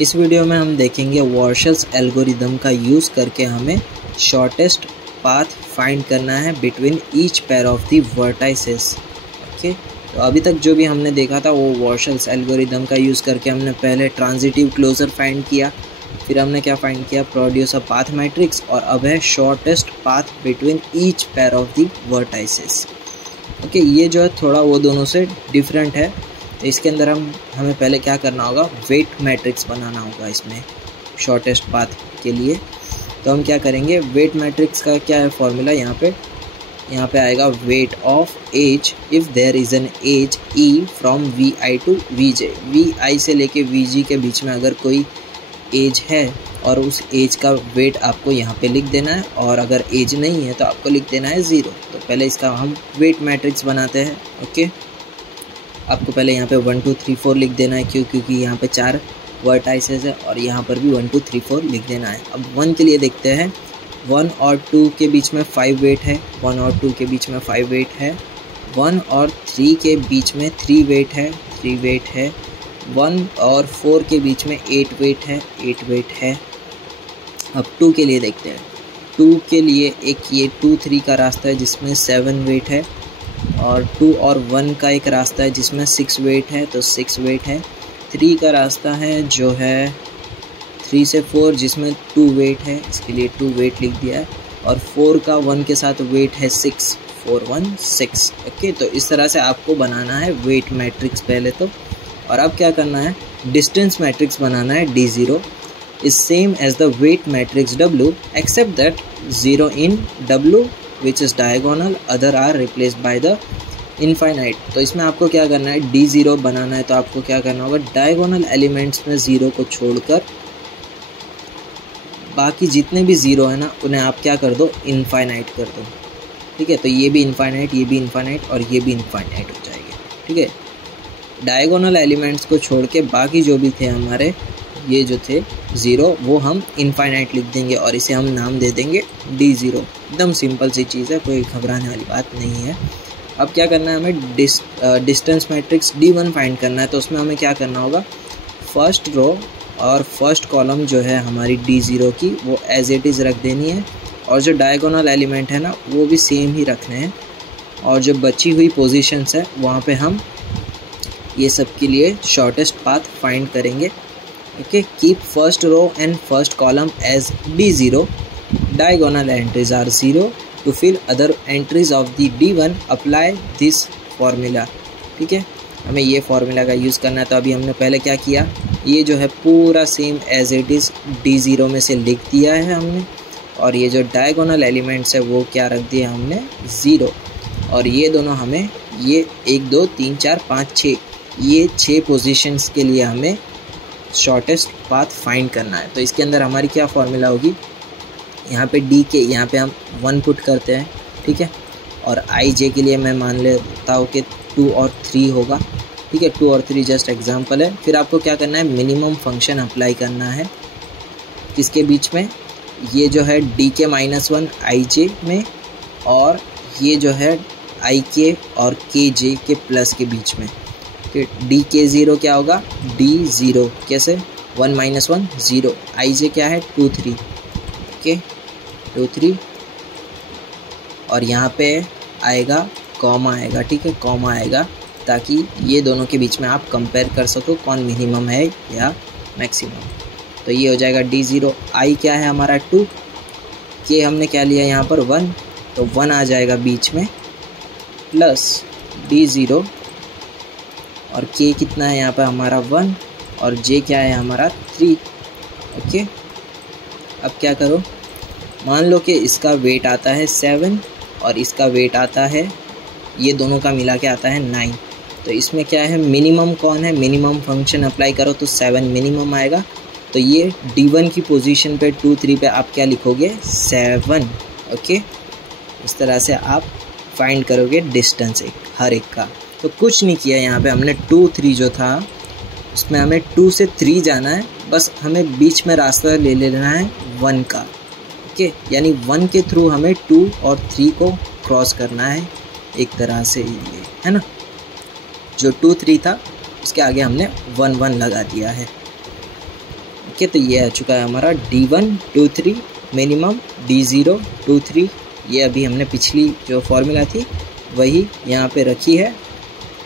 इस वीडियो में हम देखेंगे वॉर्शल्स एल्गोरिदम का यूज़ करके हमें शॉर्टेस्ट पाथ फाइंड करना है between each pair of the vertices. Okay, तो अभी तक जो भी हमने देखा था वो वॉर्शल्स एल्गोरिदम का यूज़ करके हमने पहले ट्रांजिटिव क्लोजर फाइंड किया, फिर हमने क्या फाइंड किया, प्रोड्यूस अ पाथ मैट्रिक्स, और अब है shortest path between each pair of the vertices. Okay, ये जो है थोड़ा वो दोनों से डिफरेंट है। तो इसके अंदर हमें पहले क्या करना होगा, वेट मैट्रिक्स बनाना होगा इसमें शॉर्टेस्ट पाथ के लिए। तो हम क्या करेंगे, वेट मैट्रिक्स का क्या है फॉर्मूला, यहाँ पे आएगा weight of edge if there is an edge E from V I to V J. V I से लेके वी जी के बीच में अगर कोई एज है और उस एज का वेट आपको यहाँ पे लिख देना है, और अगर एज नहीं है तो आपको लिख देना है 0। तो पहले इसका हम वेट मैट्रिक्स बनाते हैं। ओके, आपको पहले यहाँ पे 1 2 3 4 लिख देना है, क्योंकि यहाँ पे 4 वर्टाइसेस है, और यहाँ पर भी 1 2 3 4 लिख देना है। अब 1 के लिए देखते हैं, 1 और 2 के बीच में 5 वेट है, 1 और 2 के बीच में 5 वेट है, 1 और 3 के बीच में 3 वेट है, 3 वेट है, 1 और 4 के बीच में 8 वेट है, 8 वेट है। अब 2 के लिए देखते हैं, 2 के लिए एक ये 2 3 का रास्ता है जिसमें 7 वेट है, और 2 और 1 का एक रास्ता है जिसमें 6 वेट है, तो 6 वेट है। 3 का रास्ता है जो है 3 से 4 जिसमें 2 वेट है, इसके लिए 2 वेट लिख दिया है, और 4 का 1 के साथ वेट है 6, 4 1 6। ओके, तो इस तरह से आपको बनाना है वेट मैट्रिक्स पहले तो। और अब क्या करना है, डिस्टेंस मैट्रिक्स बनाना है। D0 is same as the weight matrix W except that 0 in W which is diagonal, other are replaced by the infinite। तो इसमें आपको क्या करना है, D0 बनाना है तो आपको क्या करना होगा, डायगोनल एलिमेंट्स में 0 को छोड़कर बाकी जितने भी 0 है ना उन्हें आप क्या कर दो, इनफाइनाइट कर दो। ठीक है, तो ये भी इनफाइनाइट, ये भी इनफाइनाइट, और ये भी इनफाइनाइट हो जाएगी। ठीक है, डायगोनल एलिमेंट्स को छोड़ के बाकी जो भी थे हमारे ये जो थे 0 वो हम इनफाइनाइट लिख देंगे, और इसे हम नाम दे देंगे D0। एकदम सिंपल सी चीज़ है, कोई घबराने वाली बात नहीं है। अब क्या करना है, हमें डिस्टेंस मैट्रिक्स D1 फाइंड करना है। तो उसमें हमें क्या करना होगा, फर्स्ट रो और फर्स्ट कॉलम जो है हमारी D0 की वो एज इट इज़ रख देनी है, और जो डायगोनल एलिमेंट है ना वो भी सेम ही रखने हैं, और जो बची हुई पोजीशंस है वहाँ पे हम ये सब के लिए शॉर्टेस्ट पाथ फाइंड करेंगे। Okay, keep first row and first column as D0, diagonal entries are 0 to fill other entries of the D1, apply this formula. ठीक है, हमें ये फॉर्मूला का यूज़ करना है। तो अभी हमने पहले क्या किया, ये जो है पूरा same as it is D0 में से लिख दिया है हमने, और ये जो डायगोनल एलिमेंट्स है वो क्या रख दिया हमने, 0। और ये दोनों हमें ये 1 2 3 4 5 6 ये 6 पोजीशंस के लिए हमें शॉर्टेस्ट पाथ फाइंड करना है। तो इसके अंदर हमारी क्या फॉर्मूला होगी, यहाँ पे D के यहाँ पे हम 1 पुट करते हैं। ठीक है, और IJ के लिए मैं मान लेता हूँ कि 2 और 3 होगा। ठीक है, 2 और 3 जस्ट एग्जांपल है। फिर आपको क्या करना है, मिनिमम फंक्शन अप्लाई करना है किसके बीच में, ये जो है DK -1 IJ में, और ये जो है IK और KJ के प्लस के बीच में। कि DK0 क्या होगा, D0 कैसे, 1 -1 0, IJ क्या है 2 3। ओके, 2 3, और यहाँ पे आएगा कॉमा आएगा। ठीक है, कॉमा आएगा ताकि ये दोनों के बीच में आप कंपेयर कर सको कौन मिनिमम है या मैक्सिमम। तो ये हो जाएगा D0। I क्या है हमारा 2, K हमने क्या लिया यहाँ पर 1, तो 1 आ जाएगा बीच में, प्लस D0, और K कितना है यहाँ पर हमारा 1, और J क्या है हमारा 3। ओके, अब क्या करो, मान लो कि इसका वेट आता है 7 और इसका वेट आता है, ये दोनों का मिला के आता है 9। तो इसमें क्या है, मिनिमम कौन है, मिनिमम फंक्शन अप्लाई करो तो 7 मिनिमम आएगा। तो ये D1 की पोजीशन पे 2 3 पे आप क्या लिखोगे, 7। ओके, इस तरह से आप फाइंड करोगे डिस्टेंस हर एक का। तो कुछ नहीं किया यहाँ पे हमने, 2 3 जो था उसमें हमें 2 से 3 जाना है, बस हमें बीच में रास्ता ले लेना है 1 का। ओके, यानी 1 के थ्रू हमें 2 और 3 को क्रॉस करना है एक तरह से, ये है ना। जो 2 3 था उसके आगे हमने 1 1 लगा दिया है। ओके, तो ये आ चुका है हमारा D1 2 3 मिनिमम, D0 2 3। ये अभी हमने पिछली जो फॉर्मूला थी वही यहाँ पे रखी है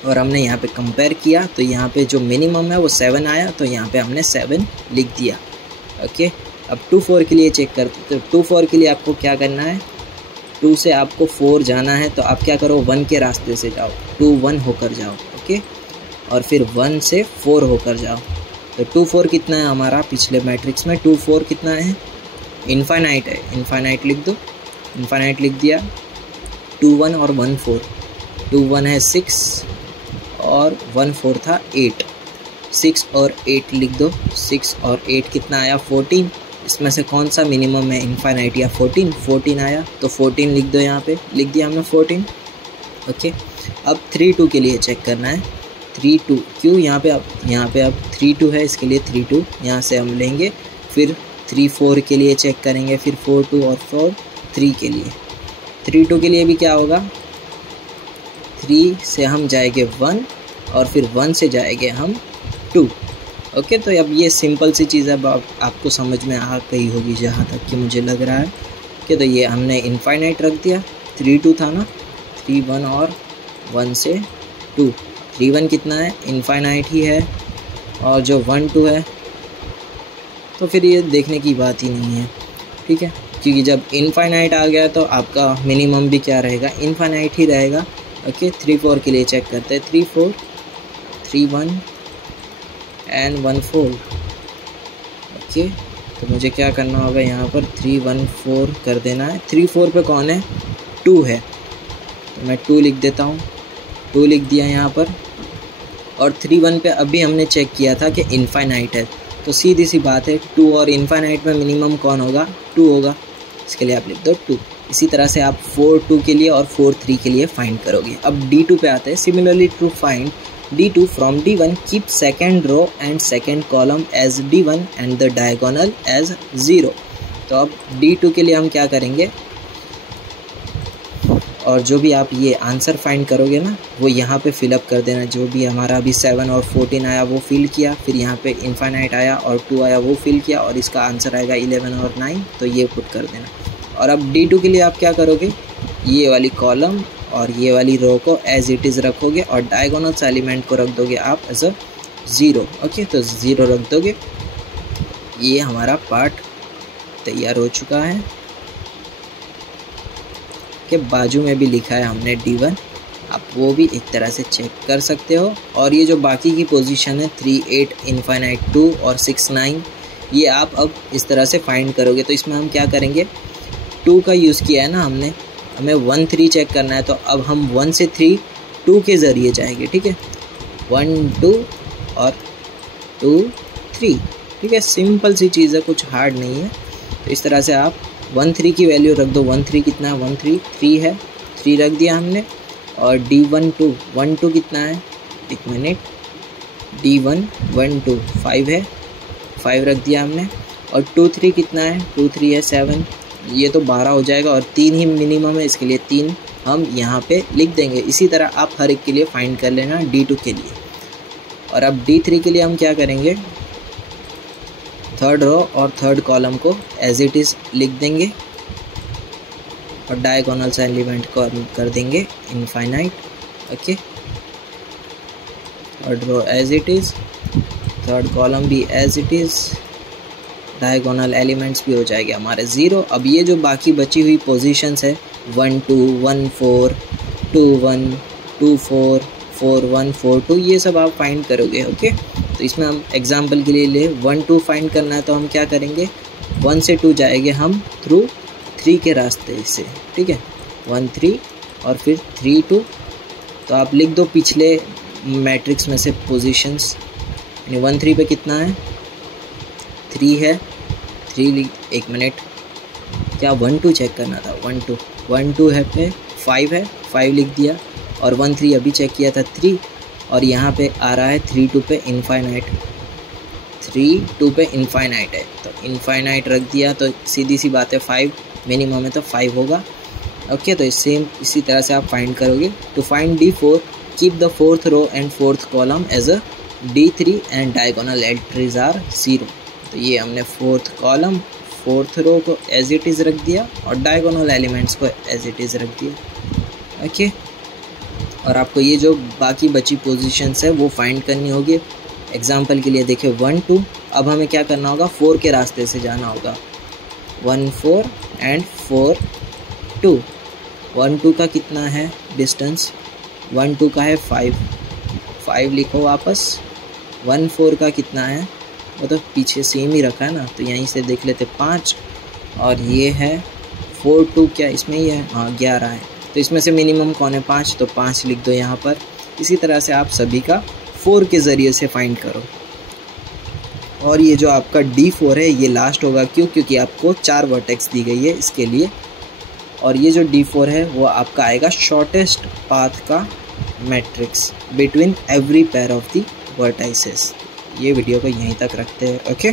और हमने यहाँ पे कंपेयर किया, तो यहाँ पे जो मिनिमम है वो 7 आया, तो यहाँ पे हमने 7 लिख दिया। ओके, अब 2 4 के लिए चेक करते, तो 2 4 के लिए आपको क्या करना है, 2 से आपको 4 जाना है, तो आप क्या करो 1 के रास्ते से जाओ, 2 1 होकर जाओ। ओके, और फिर 1 से 4 होकर जाओ। तो 2 4 कितना है हमारा पिछले मैट्रिक्स में, 2 4 कितना है, इनफाइनाइट है, इनफाइनाइट लिख दो, इनफाइनाइट लिख दिया। 2 1 और 1 4, 2 1 है 6 और 1 4 था 8, 6 और 8 लिख दो, 6 और 8 कितना आया 14। इसमें से कौन सा मिनिमम है, इनफाइनाइट या 14, 14 आया, तो 14 लिख दो, यहाँ पे लिख दिया हमने 14। ओके, अब 3 2 के लिए चेक करना है, 3 2 क्यों, यहाँ पे अब 3 2 है, इसके लिए 3 2 यहाँ से हम लेंगे। फिर 3 4 के लिए चेक करेंगे, फिर 4 2 और 4 3 के लिए, 3 2 के लिए भी क्या होगा, 3 से हम जाएंगे 1 और फिर 1 से जाएंगे हम 2। ओके, तो अब ये सिंपल सी चीज़ है, आपको समझ में आ गई होगी जहाँ तक कि मुझे लग रहा है कि, तो ये हमने इनफाइनाइट रख दिया, 3 2 था ना, 3 1 और 1 से 2, 3 1 कितना है, इनफाइनाइट ही है, और जो 1 2 है तो फिर ये देखने की बात ही नहीं है। ठीक है, क्योंकि जब इनफाइनाइट आ गया तो आपका मिनिमम भी क्या रहेगा, इनफाइनाइट ही रहेगा। ओके, 3 4 के लिए चेक करते हैं, 3 4 3 1 एंड 1 4। ओके, तो मुझे क्या करना होगा, यहाँ पर 3 1 4 कर देना है। 3 4 पे कौन है, 2 है, तो मैं 2 लिख देता हूँ, 2 लिख दिया यहाँ पर। और 3 1 पे अभी हमने चेक किया था कि इनफाइनाइट है, तो सीधी सी बात है 2 और इनफाइनाइट में मिनिमम कौन होगा, 2 होगा, इसके लिए आप लिख दो 2। इसी तरह से आप 4 2 के लिए और 4 3 के लिए फाइंड करोगे। अब D2 पे आते हैं। सिमिलरली टू फाइंड D2 फ्रॉम D1 keep second row and second column as D1 and the diagonal as 0। तो अब D2 के लिए हम क्या करेंगे, और जो भी आप ये आंसर फाइंड करोगे ना वो यहाँ पे फिलअप कर देना। जो भी हमारा अभी 7 और 14 आया वो फिल किया, फिर यहाँ पे इनफाइनाइट आया और 2 आया वो फिल किया, और इसका आंसर आएगा 11 और 9, तो ये पुट कर देना। और अब D2 के लिए आप क्या करोगे, ये वाली कॉलम और ये वाली रो को एज इट इज़ रखोगे और डायगोनल्स एलिमेंट को रख दोगे आप एज अ 0। ओके, तो 0 रख दोगे। ये हमारा पार्ट तैयार हो चुका है। के बाजू में भी लिखा है हमने D1, आप वो भी एक तरह से चेक कर सकते हो। और ये जो बाकी की पोजीशन है 3 8 इनफाइनाइट 2 और 6 9, ये आप अब इस तरह से फाइंड करोगे। तो इसमें हम क्या करेंगे, 2 का यूज़ किया है ना हमने, हमें 1 3 चेक करना है, तो अब हम 1 से 3 2 के ज़रिए जाएंगे। ठीक है, 1 2 और 2 3। ठीक है, सिंपल सी चीज़ है, कुछ हार्ड नहीं है। तो इस तरह से आप 1 3 की वैल्यू रख दो। 1 3 कितना है, 1 3 3 है, 3 रख दिया हमने। और D1 2 1 2 कितना है, एक मिनट, D1 1 2 5 है, 5 रख दिया हमने। और 2 3 कितना है, 2 3 है 7, ये तो 12 हो जाएगा, और 3 ही मिनिमम है, इसके लिए 3 हम यहाँ पे लिख देंगे। इसी तरह आप हर एक के लिए फाइंड कर लेना D2 के लिए। और अब D3 के लिए हम क्या करेंगे, थर्ड रो और थर्ड कॉलम को एज इट इज़ लिख देंगे और डायगोनल्स एलिमेंट को कर देंगे infinite. Okay, third row as it is, third column भी as it is, diagonal elements भी हो जाएंगे हमारे 0। अब ये जो बाकी बची हुई पोजीशंस है 1 2 1 4 2 1 2 4 4 1 4 2, ये सब आप फाइंड करोगे। ओके, तो इसमें हम एग्जांपल के लिए ले 1 2 फाइंड करना है, तो हम क्या करेंगे, 1 से 2 जाएंगे हम थ्रू 3 के रास्ते से। ठीक है, 1 3 और फिर 3 2। तो आप लिख दो पिछले मैट्रिक्स में से पोजीशंस, यानी 1 3 पे कितना है, 3 है, 3 एक मिनट, क्या 1 2 चेक करना था, 1 2 है पे 5 है, 5 लिख दिया। और 1 3 अभी चेक किया था 3, और यहाँ पे आ रहा है 3 2 पे इनफाइनाइट, 3 2 पे इनफाइनाइट है, तो इनफाइनाइट रख दिया। तो सीधी सी बात है 5 मिनिमम है तो 5 होगा। ओके, तो सेम इसी तरह से आप फाइंड करोगे। To find D4 keep the 4th row and 4th column as a D3 and diagonal entries are 0। तो ये हमने फोर्थ कॉलम फोर्थ रो को एज इट इज़ रख दिया और डायगोनल एलिमेंट्स को एज इट इज़ रख दिया। ओके, और आपको ये जो बाकी बची पोजीशंस है वो फाइंड करनी होगी। एग्जांपल के लिए देखिए 1 2, अब हमें क्या करना होगा, 4 के रास्ते से जाना होगा। 1 4 एंड 4 2। 1 2 का कितना है डिस्टेंस, 1 2 का है 5 लिखो वापस। 1 4 का कितना है, वो तो पीछे सेम ही रखा है ना, तो यहीं से देख लेते 5। और ये है 4 2, क्या इसमें ही है, हाँ 11 है, तो इसमें से मिनिमम कौन है 5, तो 5 लिख दो यहाँ पर। इसी तरह से आप सभी का 4 के ज़रिए से फाइंड करो। और ये जो आपका D4 है ये लास्ट होगा, क्यों, क्योंकि आपको 4 वर्टेक्स दी गई है इसके लिए। और ये जो D4 है वो आपका आएगा शॉर्टेस्ट पाथ का matrix between every pair of the vertices. ये वीडियो को यहीं तक रखते हैं। ओके।